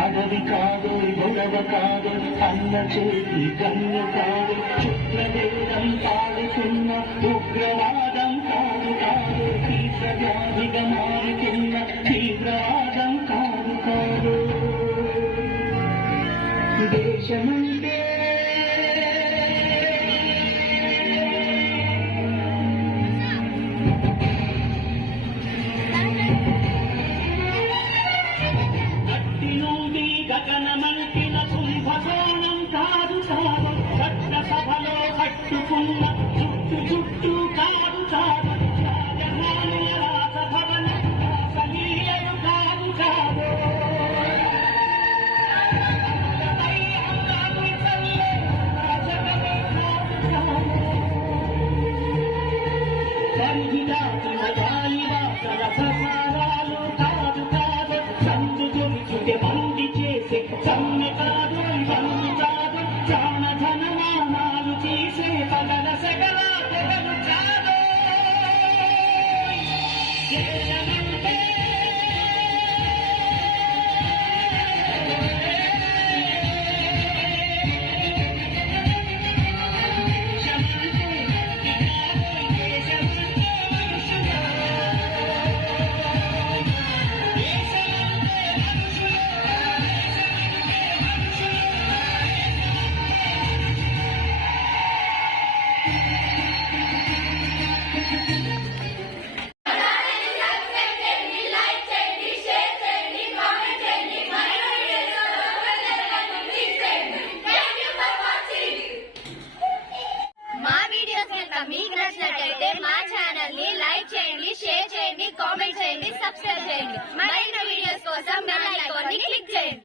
అడవి కాదు గొడవ కాదు అన్న చేతి కన్య కాదు చుట్లవేదం పాడుతున్న ఉగ్రవాదం కాదు కాదు తీవ్ర వ్యాధిగా మారుతున్న తీవ్రవాదం కాదు కాదు దేశమంటే గగనమంటిన కుంభకోణం కాదు కాదు చట్టసభలో కట్టుకున్న చుట్టు చుట్టూ కాదు కాదు రాజధాని రాజభవన సలీలలు కాదు కాదు ప్రసారాలు కాదు కాదు సందు గురించి మంది చేసే సమ్మె కాదు బంధు కాదు ప్రాణ ధనమానాలు చేసే పగల సగల తెగలు కాదు దేశమంటే మీకు నచ్చినట్లయితే మా ఛానల్ ని లైక్ చేయండి, షేర్ చేయండి, కామెంట్ చేయండి, సబ్స్క్రైబ్ చేయండి. మరిన్ని వీడియోస్ కోసం బెల్ ఐకాన్ ని క్లిక్ చేయండి.